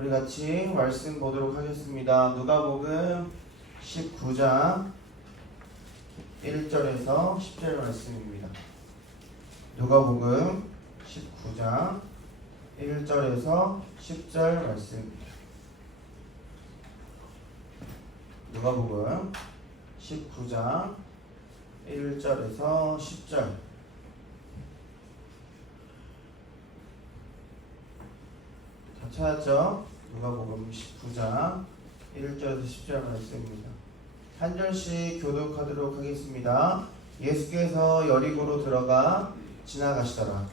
우리 같이 말씀 보도록 하겠습니다. 누가복음 19장 1절에서 10절 말씀입니다. 누가복음 19장 1절에서 10절 말씀입니다. 누가복음 19장 1절에서 10절. 다 찾았죠? 누가복음 19장 1절에서 10절 말씀입니다. 한 절씩 교독하도록 하겠습니다. 예수께서 여리고로 들어가 지나가시더라.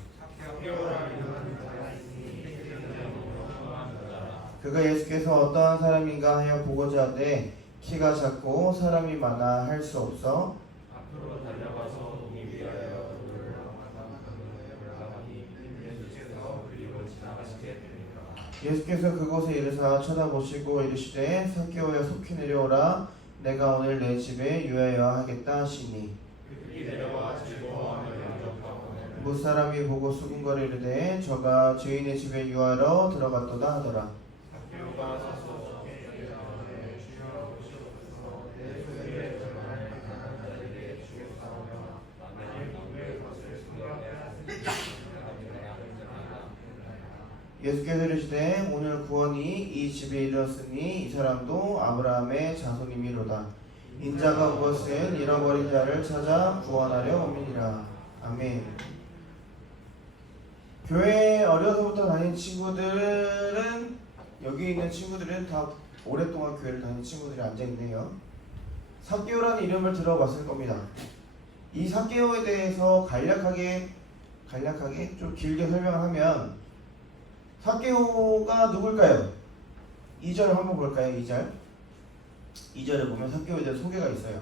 그가 예수께서 어떠한 사람인가 하여 보고자 하되 키가 작고 사람이 많아 할 수 없어 앞으로 달려가서 동이 위하여 돌을 예수께서 그리고 지나가시게 되니라. 예수께서 그곳에 이르사 쳐다보시고 이르시되 삭개오야 속히 내려오라 내가 오늘 내 집에 유하여야 하겠다 하시니 그들이 내려와 즐거워하며 영접하고 무사람이 보고 수군거려 이르되 저가 죄인의 집에 유하러 들어갔도다 하더라. 삭개오가 서서 예수께서 이르시되 오늘 구원이 이 집에 이르렀으니 이 사람도 아브라함의 자손이미로다. 인자가 온 것은 잃어버린 자를 찾아 구원하려 옴이니라. 아멘. 교회에 어려서부터 다닌 친구들은 여기 있는 친구들은 다 오랫동안 교회를 다닌 친구들이 앉아있네요. 삭개오라는 이름을 들어봤을 겁니다. 이 삭개오에 대해서 간략하게 좀 길게 설명을 하면 삭개오가 누굴까요? 2절 한번 볼까요? 2절에 보면 삭개오에 대한 소개가 있어요.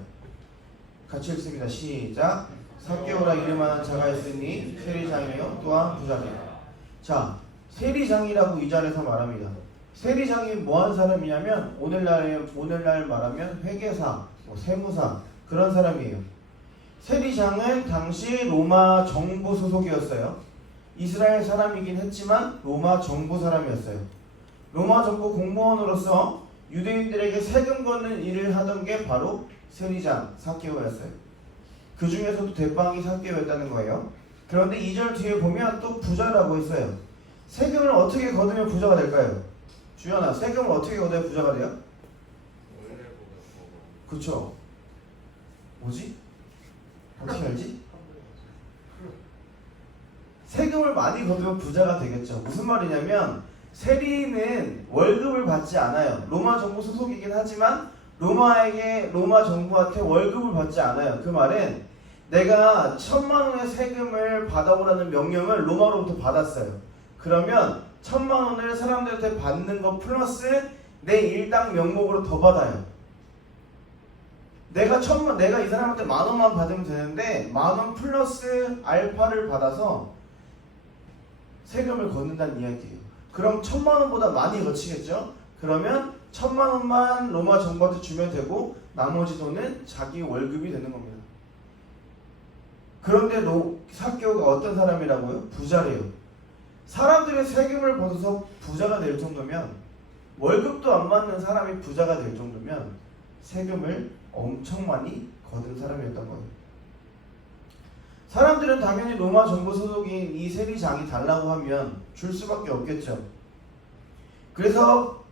같이 읽습니다. 시작. 삭개오라 이름하는 자가 있으니 세리장이요 또한 부자니라. 자, 세리장이라고 2절에서 말합니다. 세리장이 뭐한 사람이냐면 오늘날 말하면 회계사, 세무사 그런 사람이에요. 세리장은 당시 로마 정부 소속이었어요. 이스라엘 사람이긴 했지만 로마 정부 사람이었어요. 로마 정부 공무원으로서 유대인들에게 세금 걷는 일을 하던 게 바로 세리장 삭개오였어요. 그 중에서도 대빵이 삭개오였다는 거예요. 그런데 2절 뒤에 보면 또 부자라고 했어요. 세금을 어떻게 거두면 부자가 될까요? 주연아, 세금을 어떻게 거둬야 부자가 돼요? 그쵸? 뭐지? 어떻게 알지? 세금을 많이 거두면 부자가 되겠죠. 무슨 말이냐면 세리는 월급을 받지 않아요. 로마 정부 소속이긴 하지만 로마 정부한테 월급을 받지 않아요. 그 말은 내가 1,000만 원의 세금을 받아오라는 명령을 로마로부터 받았어요. 그러면 1,000만 원을 사람들한테 받는 거 플러스 내 일당 명목으로 더 받아요. 내가 이 사람한테 10,000원만 받으면 되는데 10,000원 플러스 알파를 받아서 세금을 걷는다는 이야기예요. 그럼 1,000만 원보다 많이 거치겠죠? 그러면 1,000만 원만 로마 정부한테 주면 되고 나머지 돈은 자기 월급이 되는 겁니다. 그런데 삭개오가 어떤 사람이라고요? 부자래요. 사람들의 세금을 벗어서 부자가 될 정도면 월급도 안 받는 사람이 부자가 될 정도면 세금을 엄청 많이 거둔 사람이었던 거예요. 사람들은 당연히 로마 정부 소속인 이 세리장이 달라고 하면 줄 수밖에 없겠죠. 그래서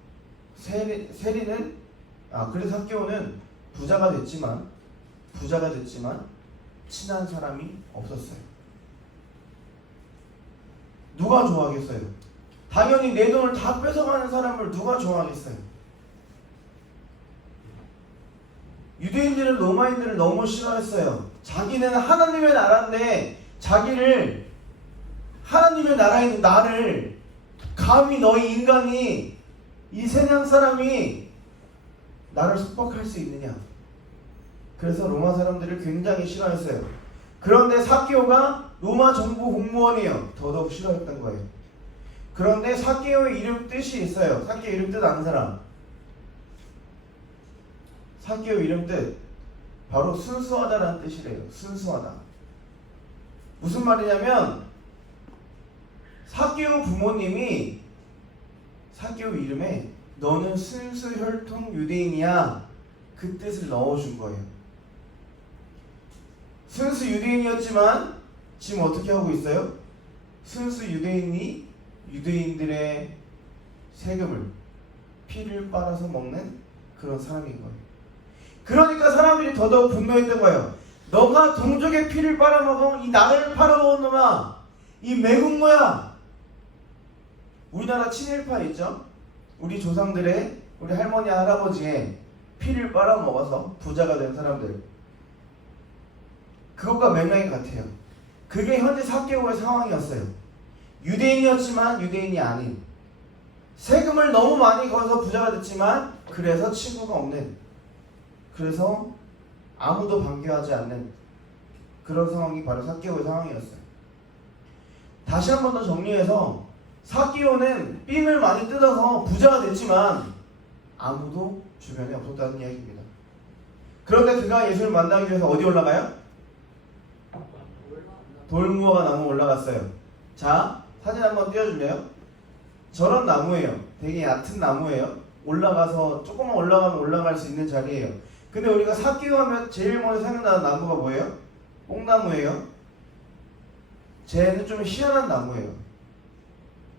그래서 삭개오는 부자가 됐지만 친한 사람이 없었어요. 누가 좋아하겠어요? 당연히 내 돈을 다 뺏어가는 사람을 누가 좋아하겠어요? 유대인들은 로마인들을 너무 싫어했어요. 자기는 하나님의 나라인데 하나님의 나라에 있는 나를 감히 너희 인간이 이 세상 사람이 나를 속박할 수 있느냐. 그래서 로마 사람들을 굉장히 싫어했어요. 그런데 삭개오가 로마 정부 공무원이에요. 더더욱 싫어했던 거예요. 그런데 삭개오의 이름 뜻이 있어요. 삭개오 이름 뜻 아는 사람? 삭개오 이름 뜻 바로 순수하다라는 뜻이래요. 순수하다. 무슨 말이냐면 삭개오 부모님이 삭개오 이름에 너는 순수 혈통 유대인이야 그 뜻을 넣어준 거예요. 순수 유대인이었지만 지금 어떻게 하고 있어요? 순수 유대인이 유대인들의 세금을 피를 빨아서 먹는 그런 사람인 거예요. 그러니까 사람들이 더더욱 분노했던 거예요. 너가 동족의 피를 빨아먹어 이 나를 팔아먹은 놈아, 이 매국노야. 우리나라 친일파 있죠? 우리 조상들의, 우리 할머니 할아버지의 피를 빨아먹어서 부자가 된 사람들, 그것과 맥락이 같아요. 그게 현재 삭개오의 상황이었어요. 유대인이었지만 유대인이 아닌, 세금을 너무 많이 거둬서 부자가 됐지만 그래서 친구가 없는, 그래서 아무도 반겨하지 않는 그런 상황이 바로 삭개오의 상황이었어요. 다시 한 번 더 정리해서 삭개오는 삥을 많이 뜯어서 부자가 됐지만 아무도 주변에 없었다는 이야기입니다. 그런데 그가 예수를 만나기 위해서 어디 올라가요? 돌무화과 나무 올라갔어요. 자, 사진 한번 띄워줄래요? 저런 나무예요. 되게 얕은 나무예요. 올라가서 조금만 올라가면 올라갈 수 있는 자리예요. 근데 우리가 삭개오 하면 제일 먼저 생각나는 나무가 뭐예요? 뽕나무예요. 쟤는 좀 희한한 나무예요.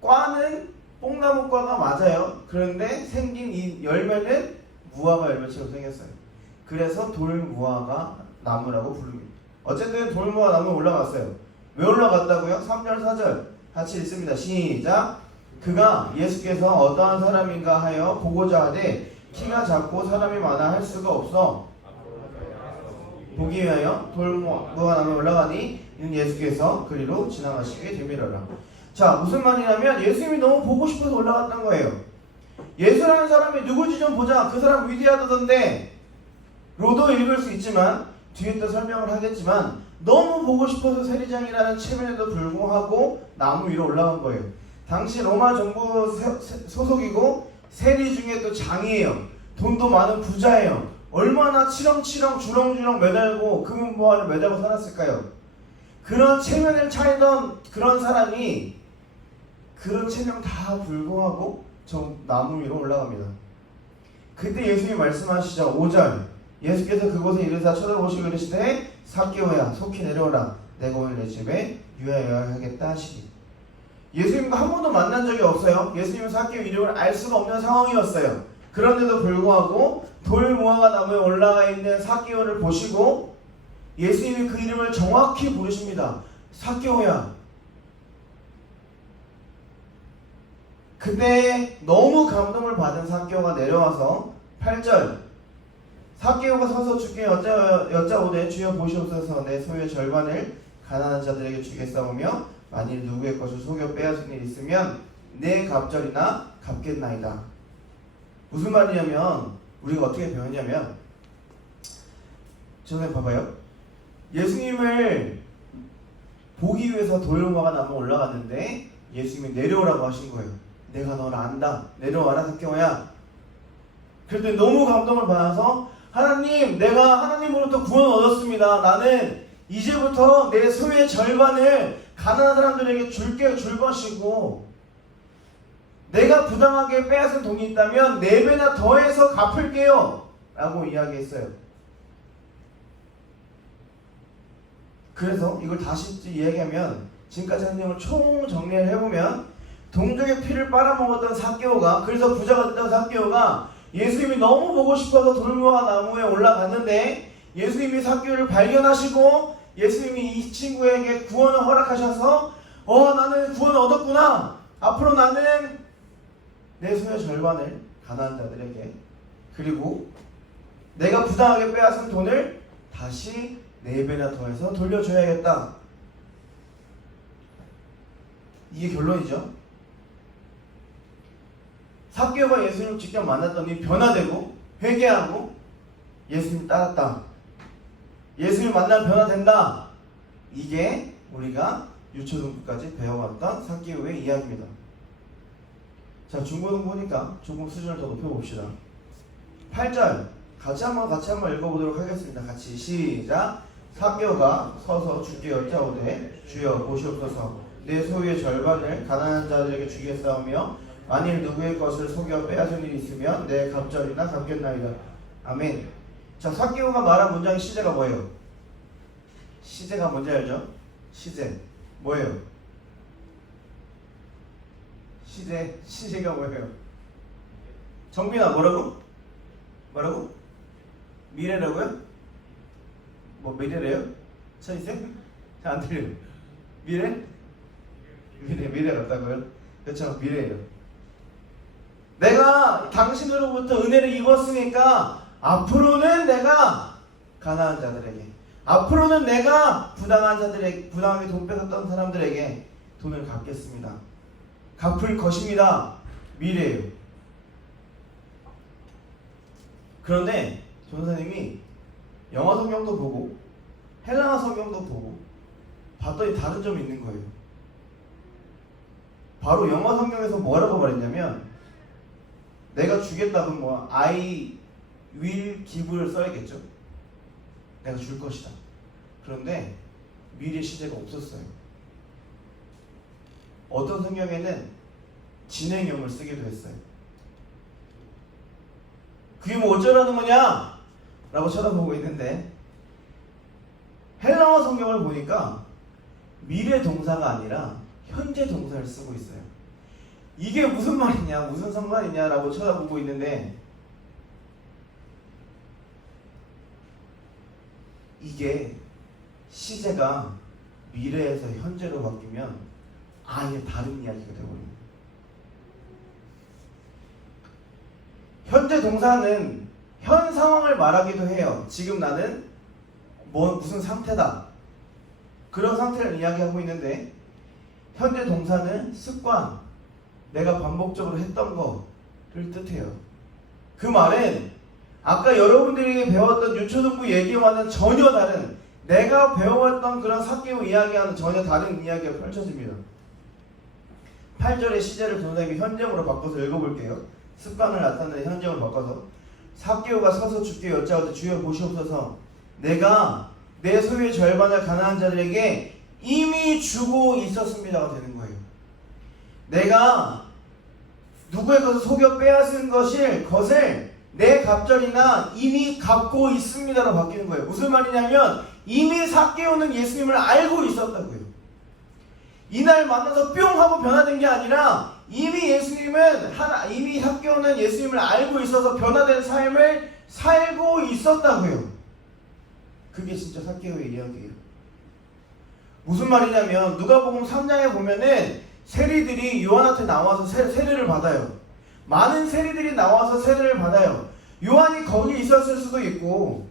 과는 뽕나무과가 맞아요. 그런데 생긴 이 열매는 무화과 열매처럼 생겼어요. 그래서 돌무화과 나무라고 부릅니다. 어쨌든 돌무화 나무에 올라갔어요. 왜 올라갔다고요? 3절 4절 같이 읽습니다. 시작. 그가 예수께서 어떠한 사람인가 하여 보고자 하되 키가 작고 사람이 많아 할 수가 없어 보기 위하여 돌무화 나무에 올라가니 이는 예수께서 그리로 지나가시게 되밀어라. 자, 무슨 말이냐면 예수님이 너무 보고 싶어서 올라갔던 거예요. 예수라는 사람이 누구지 좀 보자. 그 사람 위대하다던데 로도 읽을 수 있지만 뒤에 또 설명을 하겠지만 너무 보고 싶어서 세리장이라는 체면에도 불구하고 나무 위로 올라간 거예요. 당시 로마 정부 소속이고 세리 중에 또 장이에요. 돈도 많은 부자예요. 얼마나 치렁치렁 주렁주렁 매달고 금은보화를 매달고 살았을까요? 그런 체면을 차리던 그런 사람이 그런 체면 다 불구하고 저 나무 위로 올라갑니다. 그때 예수님이 말씀하시죠. 5절 예수께서 그곳에 이르사 쳐다보시고 이르시되 삭개오야 속히 내려오라 내가 오늘 내 집에 유하여야 하겠다 하시니 예수님과 한 번도 만난 적이 없어요. 예수님은 삭개오 이름을 알 수가 없는 상황이었어요. 그런데도 불구하고 돌무화과 나무에 올라가 있는 삭개오를 보시고 예수님이 그 이름을 정확히 부르십니다. 삭개오야. 그때 너무 감동을 받은 삭개오가 내려와서 8절 삭개오가 서서 주께 여짜오되 주여 보시옵소서 내 소유의 절반을 가난한 자들에게 주겠사오며 만일 누구의 것을 속여 빼앗은 일 있으면 내 갑절이나 갚겠나이다. 무슨 말이냐면 우리가 어떻게 배웠냐면 저는 봐봐요. 예수님을 보기 위해서 돌무화과 나무 올라갔는데 예수님이 내려오라고 하신 거예요. 내가 너를 안다. 내려와라 삭개오야. 그런데 너무 감동을 받아서 하나님, 내가 하나님으로부터 구원을 얻었습니다. 나는 이제부터 내 소유의 절반을 가난한 사람들에게 줄 것이고 내가 부당하게 빼앗은 돈이 있다면 4배나 더해서 갚을게요 라고 이야기했어요. 그래서 이걸 다시 이야기하면 지금까지 한 내용을 총 정리를 해보면 동족의 피를 빨아먹었던 삭개오가, 그래서 부자가 됐던 삭개오가 예수님이 너무 보고 싶어서 돌무화과 나무에 올라갔는데 예수님이 삭개오를 발견하시고 예수님이 이 친구에게 구원을 허락하셔서 나는 구원을 얻었구나. 앞으로 나는 내 소유의 절반을 가난한 자들에게, 그리고 내가 부당하게 빼앗은 돈을 다시 4배나 더해서 돌려줘야겠다. 이게 결론이죠. 삭개오가 예수님을 직접 만났더니 변화되고 회개하고 예수님 따랐다. 예수님 만나면 변화된다. 이게 우리가 유초등부까지 배워왔던 삭개오의 이야기입니다. 자, 중고등부니까 조금 수준을 더 높여봅시다. 8절 같이 한번 읽어보도록 하겠습니다. 같이 시작. 삭개오가 서서 주께 여짜오되 주여 보시옵소서 내 소유의 절반을 가난한 자들에게 주겠사오며 만일 누구의 것을 속여 빼앗은 일이 있으면 내 갑절이나 갚겠나이다. 아멘. 자, 삭개오가 말한 문장의 시제가 뭐예요? 시제가 뭔지 알죠? 시제 뭐예요? 시제가 뭐예요? 정민아, 뭐라고? 미래라고요? 뭐 미래래요? 천이쌤? 안 들려요. 미래 같다고요? 그렇죠, 미래예요. 내가 당신으로부터 은혜를 입었으니까 앞으로는 내가 가난한 자들에게, 앞으로는 내가 부당하게 돈 뺏었던 사람들에게 돈을 갚겠습니다. 갚을 것입니다. 미래예요. 그런데 전도사님이 영어 성경도 보고 헬라어 성경도 보고 봤더니 다른 점이 있는 거예요. 바로 영어 성경에서 뭐라고 말했냐면, 내가 주겠다고 뭐 I will give를 써야겠죠. 내가 줄 것이다. 그런데 미래 시제가 없었어요. 어떤 성경에는 진행형을 쓰기도 했어요. 그게 뭐 어쩌라는 거냐? 라고 쳐다보고 있는데, 헬라어 성경을 보니까 미래 동사가 아니라 현재 동사를 쓰고 있어요. 이게 무슨 말이냐, 무슨 상관이냐 라고 쳐다보고 있는데, 이게 시제가 미래에서 현재로 바뀌면 아예 다른 이야기가 되어버립니다. 현재 동사는 현 상황을 말하기도 해요. 지금 나는 무슨 상태다, 그런 상태를 이야기하고 있는데, 현재 동사는 습관, 내가 반복적으로 했던 거를 뜻해요. 그 말은 아까 여러분들이 배웠던 유초등부 얘기와는 전혀 다른, 내가 배워왔던 그런 삭개오 이야기와는 전혀 다른 이야기가 펼쳐집니다. 8절의 시제를 전도사님이 현재으로 바꿔서 읽어볼게요. 습관을 나타내는 현재으로 바꿔서, 삭개오가 서서 주께 여짜오되 주여 보시옵소서, 내가 내 소유의 절반을 가난한 자들에게 이미 주고 있었습니다가 되는 거예요. 내가 누구의 것을 속여 빼앗은 것을 내 갑절이나 이미 갚고 있습니다로 바뀌는 거예요. 무슨 말이냐면, 이미 삭개오는 예수님을 알고 있었다고요. 이날 만나서 뿅 하고 변화된 게 아니라, 이미 삭개오는 예수님을 알고 있어서 변화된 삶을 살고 있었다고요. 그게 진짜 삭개오의 이야기예요. 무슨 말이냐면, 누가복음 3장에 보면은 세리들이 요한한테 나와서 세례를 받아요. 많은 세리들이 나와서 세례를 받아요. 요한이 거기 있었을 수도 있고,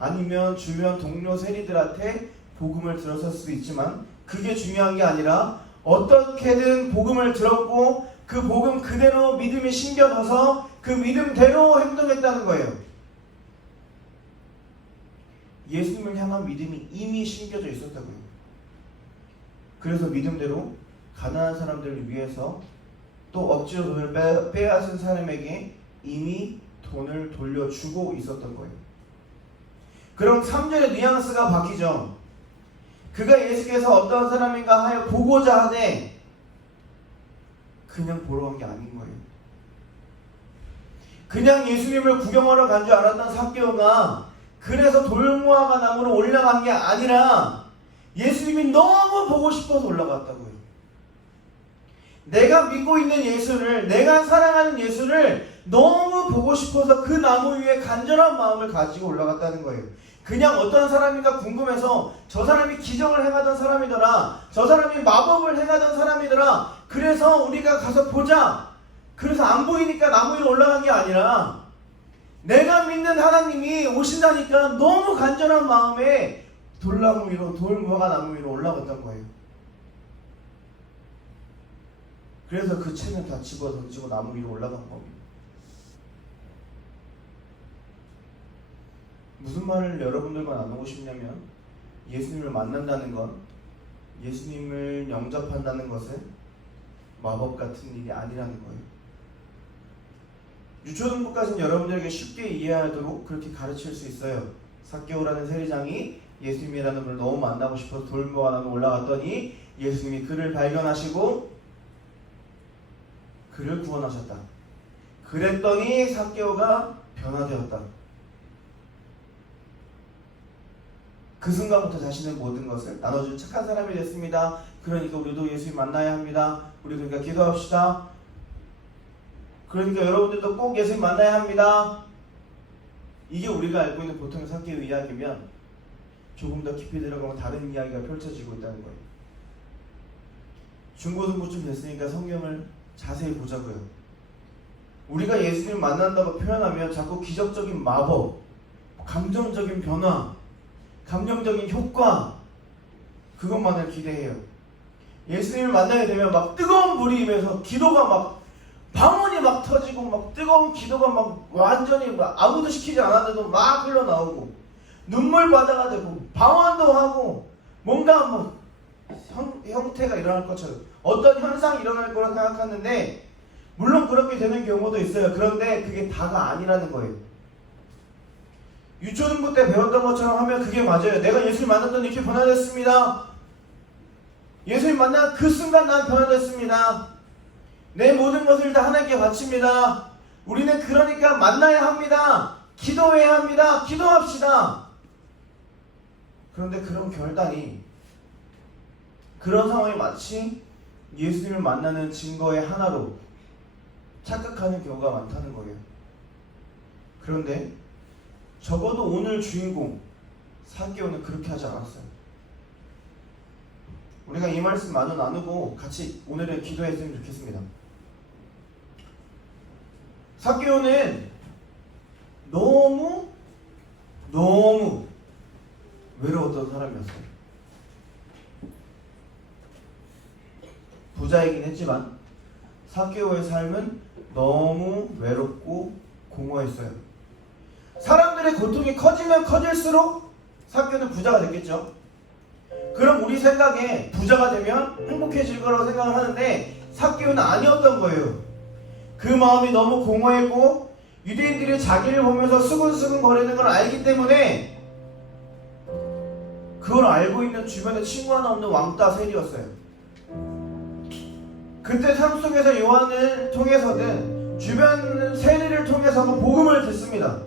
아니면 주변 동료 세리들한테 복음을 들었을 수도 있지만, 그게 중요한 게 아니라 어떻게든 복음을 들었고 그 복음 그대로 믿음이 심겨져서 그 믿음대로 행동했다는 거예요. 예수님을 향한 믿음이 이미 심겨져 있었다고요. 그래서 믿음대로 가난한 사람들을 위해서, 또 억지로 돈을 빼앗은 사람에게 이미 돈을 돌려주고 있었던 거예요. 그럼 3절의 뉘앙스가 바뀌죠. 그가 예수께서 어떤 사람인가 하여 보고자 하되, 그냥 보러 간 게 아닌 거예요. 그냥 예수님을 구경하러 간 줄 알았던 삭개오가 그래서 돌무화과 나무로 올라간 게 아니라, 예수님이 너무 보고 싶어서 올라갔다고요. 내가 믿고 있는 예수를, 내가 사랑하는 예수를 너무 보고 싶어서 그 나무 위에 간절한 마음을 가지고 올라갔다는 거예요. 그냥 어떤 사람인가 궁금해서, 저 사람이 기적을 행하던 사람이더라, 저 사람이 마법을 행하던 사람이더라, 그래서 우리가 가서 보자, 그래서 안 보이니까 나무 위로 올라간 게 아니라, 내가 믿는 하나님이 오신다니까 너무 간절한 마음에 돌무화과 나무 위로 올라갔던 거예요. 그래서 그 책을 다 집어 던지고 나무 위로 올라간 겁니다. 무슨 말을 여러분들과 나누고 싶냐면, 예수님을 만난다는 건, 예수님을 영접한다는 것은 마법 같은 일이 아니라는 거예요. 유초등부까지는 여러분들에게 쉽게 이해하도록 그렇게 가르칠 수 있어요. 삭개오라는 세리장이 예수님이라는 분을 너무 만나고 싶어서 돌무화과 나무 올라갔더니 예수님이 그를 발견하시고 그를 구원하셨다. 그랬더니 삭개오가 변화되었다. 그 순간부터 자신의 모든 것을 나눠준 착한 사람이 됐습니다. 그러니까 우리도 예수님 만나야 합니다. 우리 그러니까 기도합시다. 그러니까 여러분들도 꼭 예수님 만나야 합니다. 이게 우리가 알고 있는 보통의 삭개오 이야기면 조금 더 깊이 들어가면 다른 이야기가 펼쳐지고 있다는 거예요. 중고등부쯤 됐으니까 성경을 자세히 보자고요. 우리가 예수님을 만난다고 표현하면 자꾸 기적적인 마법, 감정적인 변화, 감정적인 효과, 그것만을 기대해요. 예수님을 만나게 되면 막 뜨거운 불이 임해서 기도가 막 방언이 막 터지고 막 뜨거운 기도가 막 완전히 막 아무도 시키지 않았는데도 막 흘러나오고 눈물바다가 되고 방언도 하고 뭔가 뭐 형태가 일어날 것처럼 어떤 현상이 일어날 거라 생각하는데 물론 그렇게 되는 경우도 있어요. 그런데 그게 다가 아니라는 거예요. 유초등부 때 배웠던 것처럼 하면 그게 맞아요. 내가 예수님 만났더니 이렇게 변화됐습니다. 예수님 만난 그 순간 난 변화됐습니다. 내 모든 것을 다 하나님께 바칩니다. 우리는 그러니까 만나야 합니다. 기도해야 합니다. 기도합시다. 그런데 그런 결단이, 그런 상황이 마치 예수님을 만나는 증거의 하나로 착각하는 경우가 많다는 거예요. 그런데 적어도 오늘 주인공 삭개오는 그렇게 하지 않았어요. 우리가 이 말씀 마저 나누고 같이 오늘은 기도했으면 좋겠습니다. 삭개오는 너무 외로웠던 사람이었어요. 부자이긴 했지만 삭개오의 삶은 너무 외롭고 공허했어요. 사람들의 고통이 커지면 커질수록 삭개오는 부자가 됐겠죠. 그럼 우리 생각에 부자가 되면 행복해질 거라고 생각을 하는데 삭개오는 아니었던 거예요. 그 마음이 너무 공허했고 유대인들이 자기를 보면서 수근수근 거리는 걸 알기 때문에 그걸 알고 있는 주변에 친구 하나 없는 왕따 셀이었어요. 그때 삶 속에서 요한을 통해서든 주변 세리를 통해서도 복음을 듣습니다.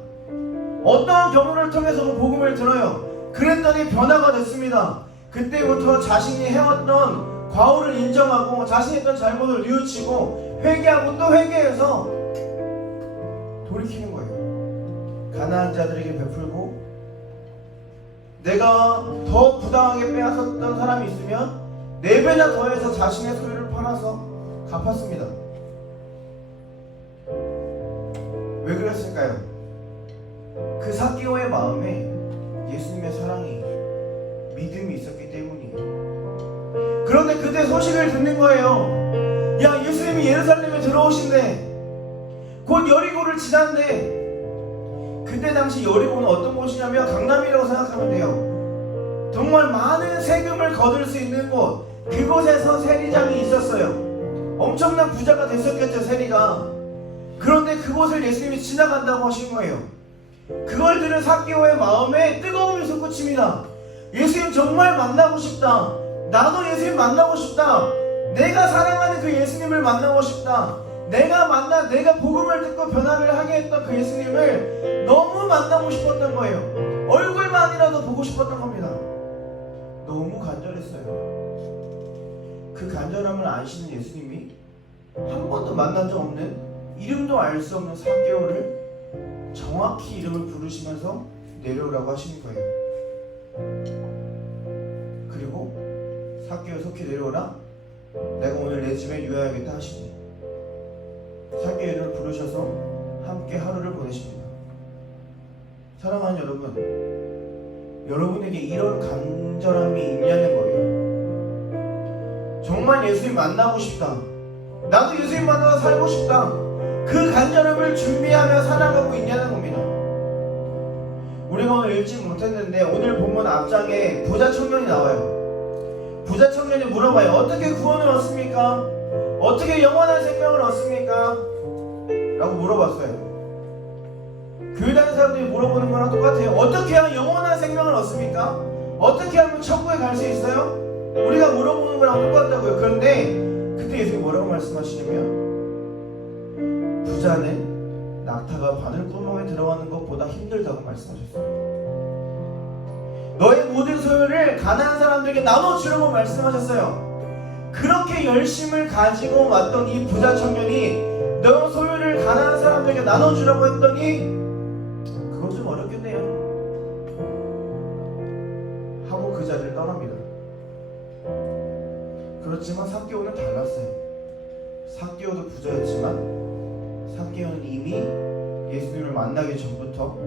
어떤 경우를 통해서도 복음을 들어요. 그랬더니 변화가 됐습니다. 그때부터 자신이 해왔던 과오를 인정하고 자신이 했던 잘못을 뉘우치고 회개하고 또 회개해서 돌이키는 거예요. 가난한 자들에게 베풀고 내가 더 부당하게 빼앗았던 사람이 있으면 4배나 더해서 자신의 소유를 팔아서 갚았습니다. 왜 그랬을까요? 그 삭개오의 마음에 예수님의 사랑이, 믿음이 있었기 때문이에요. 그런데 그때 소식을 듣는 거예요. 야, 예수님이 예루살렘에 들어오신대. 곧 여리고를 지난대. 그때 당시 여리고는 어떤 곳이냐면 강남이라고 생각하면 돼요. 정말 많은 세금을 거둘 수 있는 곳, 그곳에서 세리장이 있었어요. 엄청난 부자가 됐었겠죠, 세리가. 그런데 그곳을 예수님이 지나간다고 하신 거예요. 그걸 들은 삭개오의 마음에 뜨거움이 솟구칩니다. 예수님 정말 만나고 싶다. 나도 예수님 만나고 싶다. 내가 사랑하는 그 예수님을 만나고 싶다. 내가 복음을 듣고 변화를 하게 했던 그 예수님을 너무 만나고 싶었던 거예요. 얼굴만이라도 보고 싶었던 겁니다. 너무 간절했어요. 그 간절함을 아시는 예수님이 한 번도 만난 적 없는, 이름도 알 수 없는 삭개오를 정확히 이름을 부르시면서 내려오라고 하시는 거예요. 그리고 삭개오 속히 내려오라. 내가 오늘 내 집에 유하야겠다 하시니 삭개오 이름을 부르셔서 함께 하루를 보내십니다. 사랑하는 여러분, 여러분에게 이런 간절함이 있냐는 거예요. 정말 예수님 만나고 싶다. 나도 예수님 만나서 살고 싶다. 그 간절함을 준비하며 살아가고 있냐는 겁니다. 우리가 오늘 읽지 못했는데 오늘 본문 앞장에 부자 청년이 나와요. 부자 청년이 물어봐요. 어떻게 구원을 얻습니까? 어떻게 영원한 생명을 얻습니까? 라고 물어봤어요. 교회 다니는 사람들이 물어보는 거랑 똑같아요. 어떻게 하면 영원한 생명을 얻습니까? 어떻게 하면 천국에 갈 수 있어요? 우리가 물어보는 거랑 똑같다고요. 그런데 그때 예수님이 뭐라고 말씀하시냐면 부자는 낙타가 바늘구멍에 들어가는 것보다 힘들다고 말씀하셨어요. 너의 모든 소유를 가난한 사람들에게 나눠주라고 말씀하셨어요. 그렇게 열심을 가지고 왔던 이 부자 청년이 너 소유를 가난한 사람들에게 나눠주라고 했더니 그거 좀 어렵겠네요 하고 그 자리를 떠납니다. 그렇지만 삭개오는 달랐어요. 삭개오도 부자였지만 삭개오는 이미 예수님을 만나기 전부터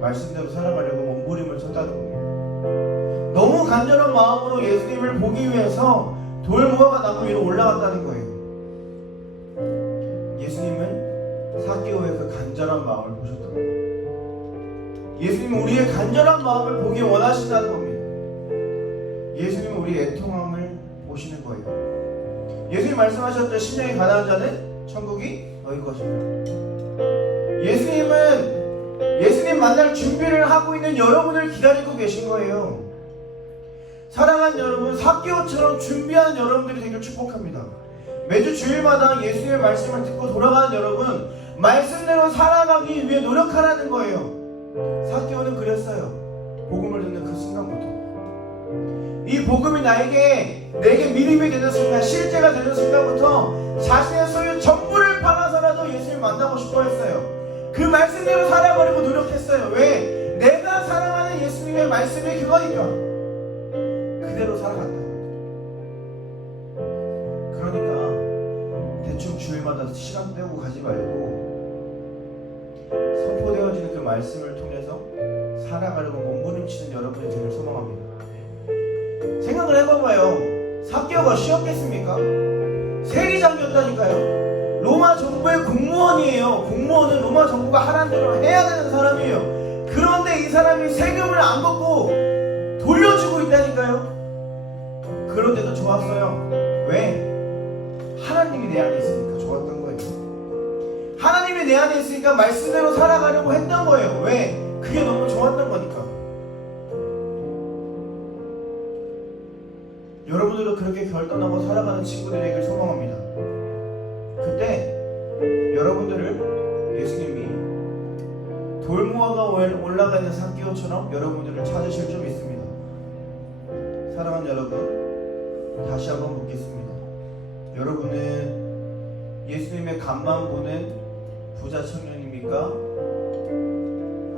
말씀대로 살아가려고 몸부림을 쳤다는 겁니다. 너무 간절한 마음으로 예수님을 보기 위해서 돌무화과 나무 위로 올라갔다는 거예요. 예수님은 삭개오의 그 간절한 마음을 보셨던 거예요. 예수님은 우리의 간절한 마음을 보기 원하신다는 겁니다. 예수님은 우리의 애통함을 보시는 거예요. 예수님 말씀하셨죠. 심령이 가난한 자는 천국이 너희 것이다. 예수님 만날 준비를 하고 있는 여러분을 기다리고 계신 거예요. 사랑하는 여러분, 삭개오처럼 준비하는 여러분들이 되길 축복합니다. 매주 주일마다 예수님의 말씀을 듣고 돌아가는 여러분, 말씀대로 살아가기 위해 노력하라는 거예요. 삭개오는 그랬어요. 복음을 듣는 그 순간부터. 이 복음이 내게 믿음이 되는 순간, 실제가 되는 순간부터 자신의 소유 전부를 팔아서라도 예수님을 만나고 싶어 했어요. 그 말씀대로 살아가려고 노력했어요. 왜? 내가 사랑하는 예수님의 말씀이 그거니까. 그대로 살아간다. 그러니까 대충 주일마다 시간 때우고 가지 말고 선포되어지는 그 말씀을 통해서 살아가려고 몸부림치는 여러분이 되길 소망합니다. 생각을 해봐봐요. 삭개오가 쉬었겠습니까? 세리장이었다니까요. 로마 정부의 공무원이에요. 공무원은 로마 정부가 하라는 대로 해야 되는 사람이에요. 그런데 이 사람이 세금을 안 걷고 돌려주고 있다니까요. 그런데도 좋았어요. 왜? 하나님이 내 안에 있으니까 좋았던 거예요. 하나님이 내 안에 있으니까 말씀대로 살아가려고 했던 거예요. 왜? 그게 너무 좋았던 거니까. 여러분들도 그렇게 결단하고 살아가는 친구들에게 소망합니다. 그때 여러분들을 예수님이 돌무화가 올라가 있는 삭개오처럼 여러분들을 찾으실 줄 믿습니다. 사랑하는 여러분, 다시 한번 묻겠습니다. 여러분은 예수님의 간만 보는 부자 청년입니까?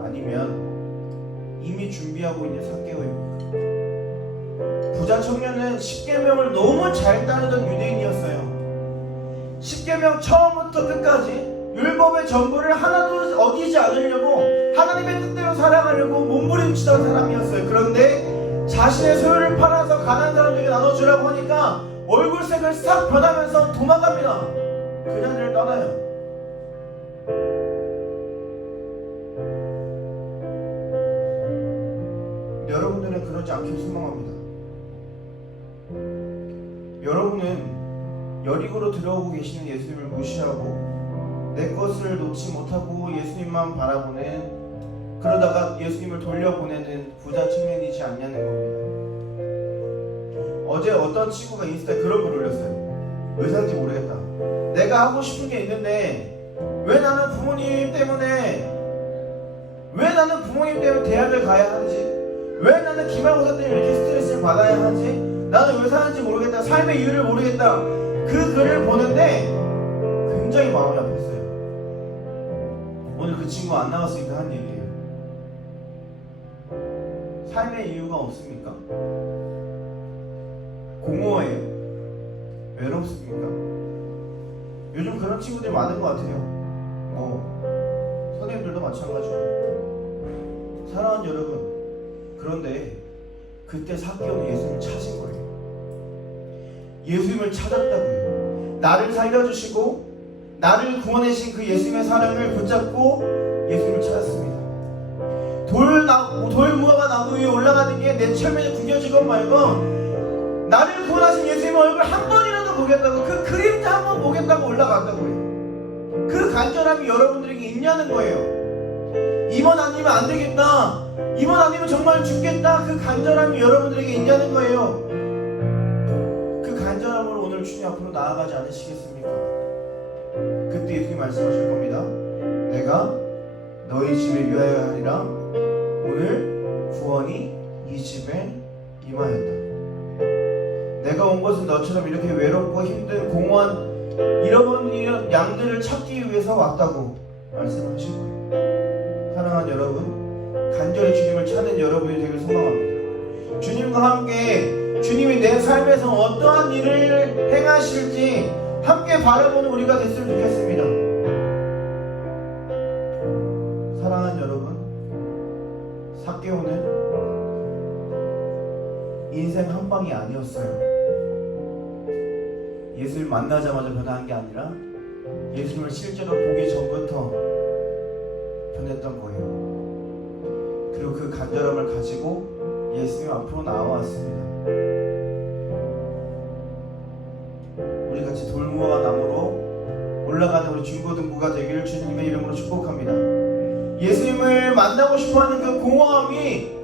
아니면 이미 준비하고 있는 삭개오입니까? 부자 청년은 십계명을 너무 잘 따르던 유대인이었어요. 십계명 처음부터 끝까지 율법의 전부를 하나도 어기지 않으려고 하나님의 뜻대로 살아가려고 몸부림치던 사람이었어요. 그런데 자신의 소유를 팔아서 가난한 사람들에게 나눠주라고 하니까 얼굴색을 싹 변하면서 도망갑니다. 그 자리를 떠나요. 여러분들은 그러지 않길 소망합니다. 여러분은 여리고로 들어오고 계시는 예수님을 무시하고 내 것을 놓지 못하고 예수님만 바라보는, 그러다가 예수님을 돌려보내는 부자 청년이지 않냐는 겁니다. 어제 어떤 친구가 인스타에 그런 걸 올렸어요. 왜 사는지 모르겠다. 내가 하고 싶은 게 있는데 왜 나는 부모님 때문에 대학을 가야 하지? 왜 나는 기말고사 때문에 이렇게 스트레스를 받아야 하지? 나는 왜 사는지 모르겠다. 삶의 이유를 모르겠다. 그 글을 보는데 굉장히 마음이 아팠어요. 오늘 그 친구 안 나왔으니까 한 얘기예요. 삶의 이유가 없습니까? 공허해요. 외롭습니까? 요즘 그런 친구들이 많은 것 같아요. 선생님들도 마찬가지고. 사랑하는 여러분, 그런데 그때 삭개오는 예수님을 찾은 거예요. 예수님을 찾았다고요. 나를 살려주시고 나를 구원해주신 그 예수님의 사랑을 붙잡고 예수님을 찾았습니다. 돌무화과 나무 위에 올라가는 게 내 철면에 구겨진 것 말고 나를 구원하신 예수님의 얼굴 한 번이라도 보겠다고, 그 그림자 한 번 보겠다고 올라갔다고요. 그 간절함이 여러분들에게 있냐는 거예요. 이번 아니면 안 되겠다, 이번 아니면 정말 죽겠다, 그 간절함이 여러분들에게 있냐는 거예요. 그 간절함으로 오늘 주님 앞으로 나아가지 않으시겠습니까? 그때 예수님 말씀하실 겁니다. 내가 너희 집에 위하여 하리라. 오늘 구원이 이 집에 임하였다. 내가 온 것은 너처럼 이렇게 외롭고 힘든 공허한 잃어버린 양들을 찾기 위해서 왔다고 말씀하신 거예요. 사랑하는 여러분, 간절히 주님을 찾는 여러분이 되길 소망합니다. 주님과 함께 주님이 내 삶에서 어떠한 일을 행하실지 함께 바라보는 우리가 됐으면 좋겠습니다. 사랑하는 여러분, 삭개오는 인생 한 방이 아니었어요. 예수를 만나자마자 변한 게 아니라 예수님을 실제로 보기 전부터 변했던 거예요. 그리고 그 간절함을 가지고 예수님 앞으로 나와왔습니다. 우리 같이 돌무화과 나무로 올라가는 우리 중고등부가 되기를 주님의 이름으로 축복합니다. 예수님을 만나고 싶어하는 그 공허함이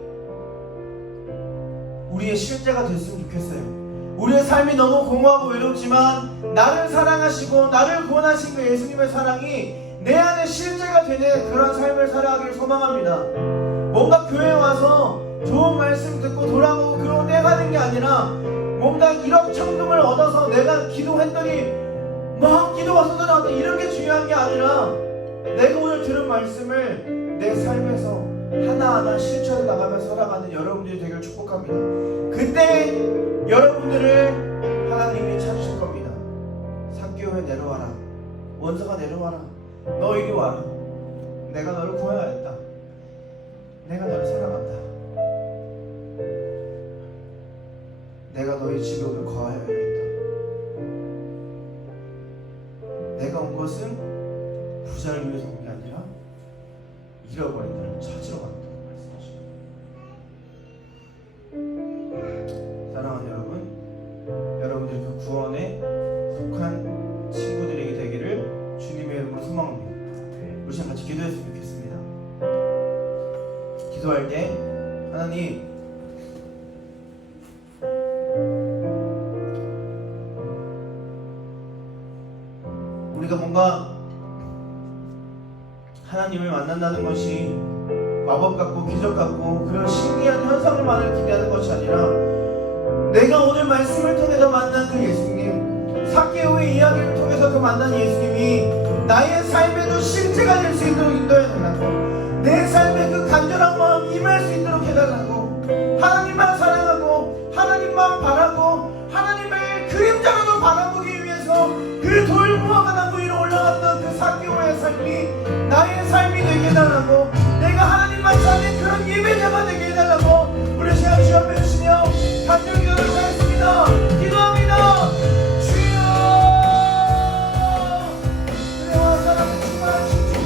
우리의 실제가 됐으면 좋겠어요. 우리의 삶이 너무 공허하고 외롭지만 나를 사랑하시고 나를 구원하신 그 예수님의 사랑이 내 안에 실제가 되는 그런 삶을 살아가길 소망합니다. 뭔가 교회에 와서 좋은 말씀 듣고 돌아보고 그러고 떼가는 게 아니라 뭔가 일확천금을 얻어서 내가 기도했더니 막 기도 와서 나왔다 이런 게 중요한 게 아니라 내가 오늘 들은 말씀을 내 삶에서 하나하나 실천해 나가며 살아가는 여러분들이 되길 축복합니다. 그때 여러분들을 하나님이 찾으실 겁니다. 삭개오에 내려와라. 원서가 내려와라. 너 이리 와라. 내가 너를 구해야겠다. 내가 너를 사랑한다. 내가 너희 집에 오늘 거하여야겠다. 내가 온 것은 부자를 위해서 온 게 아니라 잃어버린 자를 찾으러 왔다고 말씀하십니다. 사랑하는 여러분, 여러분들 그 구원에 속한 친구들에게 되기를 주님의 이름으로 소망합니다. 우리 시간 같이 기도했으면 좋겠습니다. 기도할 때 하나님, 우리가 뭔가 하나님을 만난다는 것이 마법 같고 기적 같고 그런 신기한 현상을만을 기대하는 것이 아니라 내가 오늘 말씀을 통해서 만난 그 예수님, 삭개오의 이야기를 통해서 그 만난 예수님이 나의 삶에도 실제가 될 수 있도록 인도해 달라고, 내 삶에 그 간절한 마음 임할 수 있도록 해달라고, 하나님만 사랑하고 하나님만 바라고 하나님의 그림자로도 바라보기 위해서 그 돌무화과 나무 위로 올라갔던 그 삭개오의 삶이 나의 삶이 되게 해달라고, 내가 하나님만 찾는 그런 예배자가 되게 해달라고 우리 시간 주여 앞에 주시며 간절히 기도를 하겠습니다. 기도합니다. 주여, 은혜와 사랑을 충만하신 주님,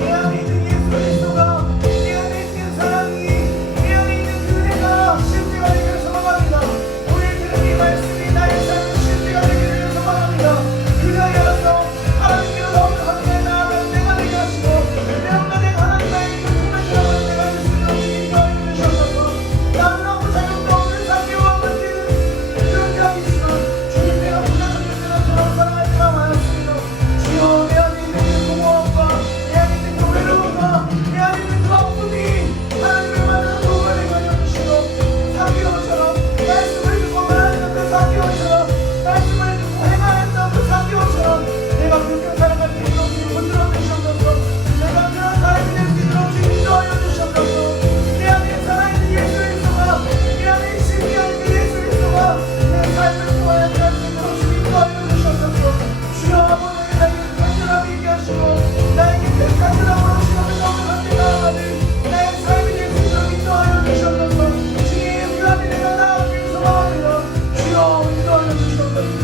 내 안에 있는 예수 그리스도가, 내 안에 있는 사랑이, 내 안에 있는 그 은혜가 실제가 되기를 소망합니다. 오늘 들은 이 말씀이 나의 삶의 실제가 되기를 소망합니다. 그리하여서 하나님께로 너무 가까이 나아가는 내가 되게 하시고, 내가 하나님의 품에 들어가는 내가 될 수 있도록 인도하여 주셔서 나는 아무 자격도 없는 삭개오와 같은 그런 자이지만 주님, 내가 부자적인 때나 저런 사랑할 때가 많았습니다. 주여, 내 안에 있는 그 공허함과 내 안에 있는 그 외로움과 내 안에 있는 그 아픔이 하나님을 만나는 도움을 되게 하여 주시고, 삭개오처럼 말씀을 듣고 말하는 그 삭개오처럼 말씀을 듣고 행하였던 그 삭개오처럼 내가 그렇게 살아갈 수 있도록 주님 붙들어 주시옵소서. 내가 그런 사람이 될 수 있도록 주님 인도하여 주시옵소서. 내 안에 살아있는 예수 그리스도가, 내 안에 신비한 그 예수 그리스도가 내 삶을 통하여 갈 수 있도록 주님 인도하여 주시옵소서. 주여, 아버지에게 나에게 간절함이 있게 하시고 나에게 그 간절함으로 시간을 너무 함께 나아가는 나의 삶이 될 수 있도록 인도하여 주시옵소서. 주님, 그 안에 내가 나아가길 소망합니다. 주여, 인도하여 주시옵소서.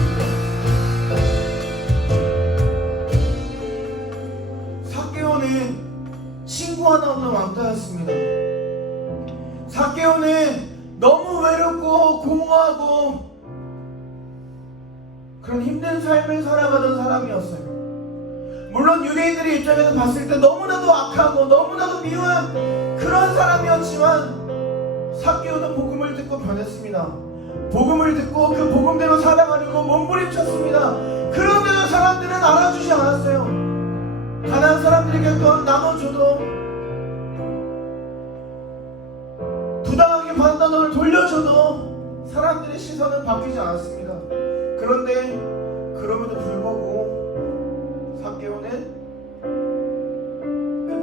삭개오는 친구 하나 없는 왕따였습니다. 삭개오는 너무 외롭고 공허하고 그런 힘든 삶을 살아가던 사람이었어요. 물론 유대인들의 입장에서 봤을 때 너무나도 악하고 너무나도 미워한 그런 사람이었지만 삭개오는 복음을 듣고 변했습니다. 복음을 듣고 그 복음대로 살아가려고 몸부림쳤습니다. 그런데도 사람들은 알아주지 바뀌지 않았습니다. 그런데 그럼에도 불구하고 삭개오는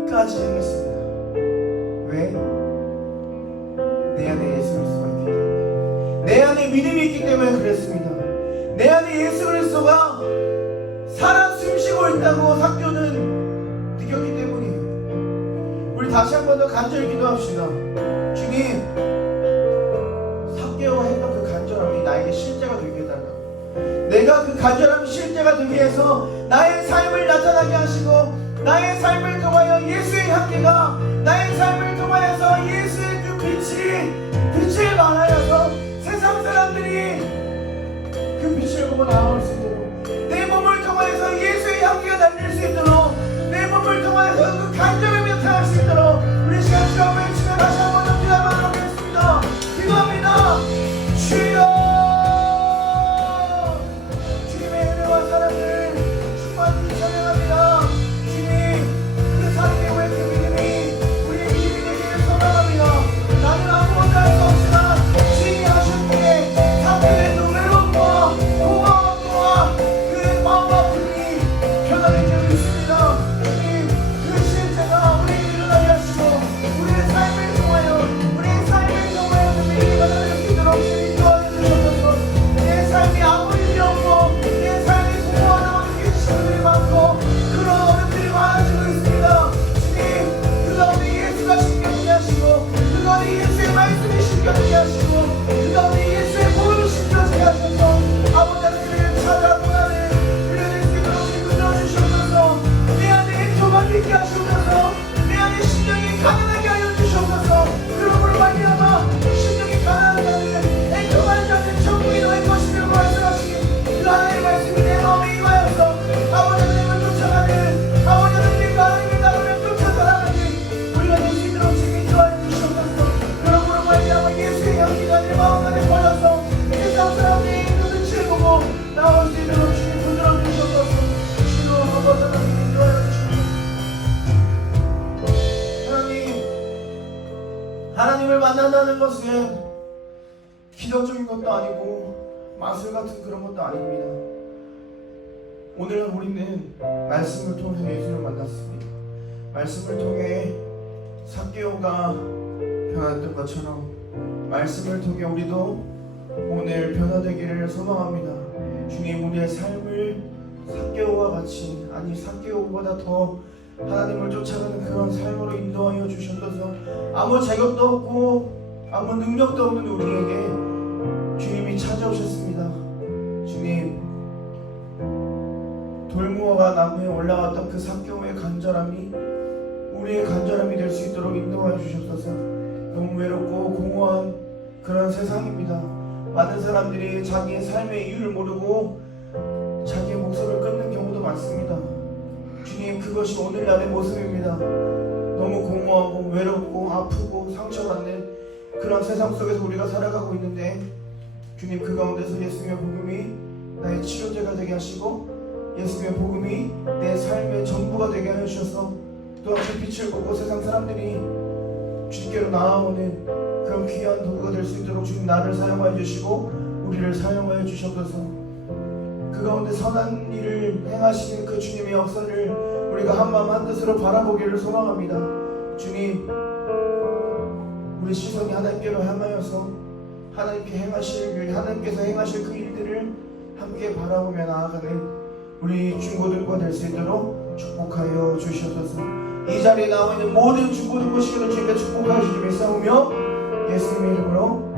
끝까지 행했습니다. 왜? 내 안에 예수 그리스도가 있기 때문에, 내 안에 믿음이 있기 때문에 그랬습니다. 내 안에 예수 그리스도가 살아 숨쉬고 있다고 삭개오는 느꼈기 때문이에요. 우리 다시 한 번 더 간절히 기도합시다. 주님, 삭개오가 했던 그 간절함이 나에게 실제가 되게 해달라고. 내가 그 간절함이 실제가 되게 해서 나의 삶을 나타나게 하시고, 나의 삶을 통하여 예수의 향기가 나의 삶을 통하여서 예수의 그 빛을 발하여서 세상 사람들이 그 빛을 보고 나올 수 있도록, 내 몸을 통하여서 예수의 향기가 날릴 수 있도록, 내 몸을 통하여서 그 간절함이 나타날 수 있도록 우리 시간 주여 외치며 다시 한번 더 기도하도록 하겠습니다. 기도합니다. 주여, 주님의 은혜와 사랑을 충만히 찬양합니다. 주님, 그 삭개오의 그 믿음이 우리의 믿음이 되기를 소망합니다. 나는 아무것도 할 수 없지만 주님이 하셨기에 삭개오의 그 외로움과 고마움과 그 마음과 아픔이 변화된 적이 있습니다. 주님, 그 실제가 우리에게 일어나게 하시고 우리의 삶을 통하여 그 믿음이 변화될 수 있도록 주님 도와주셔서, 내 삶이 아무 일이 없고 내 삶이 공허하다고 느끼시는 분들이 많고 그런 어른들이 많아지고 있습니다. 주님, 그 가운데 예수가 신경케 하시고, 그 가운데 예수의 말씀이 신경케 하시고, 그 가운데 예수의 복음이 신경케 하셔서 아버지 하나님을 찾아 떠나는 우리가 수 있도록 이끌어 주시옵소서. 내 안에 조망이 있게 하시옵소서. 내 안에 심령이 가난하게 하여 주시옵소서. 그러므로 말미암아 심령이 가난하지 않는 애통하지 않는 천국이 너의 것이라고 말씀하시니 그 하나님의 말씀이 내 마음에 임하여서 아버지 하나님을 쫓아가는, 아버지 하나님과 하나님의 나라를 쫓아 살아가는 우리가 될 수 있도록 주님 인도하여 주시옵소서. 그러므로 말미암아 예수의 향기가 내 마음 안에 퍼져서 세상 사람들이 그 빛을 보고 나올 수 있도록 주님 부드러워 주시옵소서. 주로 아버지 하나님 인도하여 주시옵소서. 하나님을 만난다는 것은 기적적인 것도 아니고 마술 같은 그런 것도 아닙니다. 오늘 우리는 말씀을 통해서 예수를 만났습니다. 말씀을 통해 삭개오가 변화했던 것처럼 말씀을 통해 우리도 오늘 변화되기를 소망합니다. 주님, 우리의 삶을 삭개오와 같이, 아니 삭개오보다 더 하나님을 쫓아가는 그런 삶으로 인도하여 주셔서 아무 자격도 없고 아무 능력도 없는 우리에게 주님이 찾아오셨습니다. 주님, 돌무화가 나무에 올라왔던 그 삭개오의 간절함이 우리의 간절함이 될 수 있도록 인도하여 주셔서 너무 외롭고 공허한 그런 세상입니다. 많은 사람들이 자기의 삶의 이유를 모르고 자기의 목숨을 끊는 경우도 많습니다. 주님, 그것이 오늘날의 모습입니다. 너무 공허하고 외롭고 아프고 상처받는 그런 세상 속에서 우리가 살아가고 있는데, 주님, 그 가운데서 예수님의 복음이 나의 치료제가 되게 하시고 예수님의 복음이 내 삶의 전부가 되게 하셔서 또한 그 빛을 보고 세상 사람들이 주님께로 나아오는 그런 귀한 도구가 될 수 있도록 주님 나를 사용하여 주시고 우리를 사용하여 주셔서 그 가운데 선한 일을 행하시는 그 주님의 역사를 우리가 한마음 한뜻으로 바라보기를 소망합니다. 주님, 우리 시선이 하나님께로 향하여서 하나님께서 행하실 그 일들을 함께 바라보며 나아가는 우리 중고등부가 될 수 있도록 축복하여 주셔서 이 자리에 나와 있는 모든 중고등부 시간을 주님께 축복하여 주시며 싸우며 예수님의 이름으로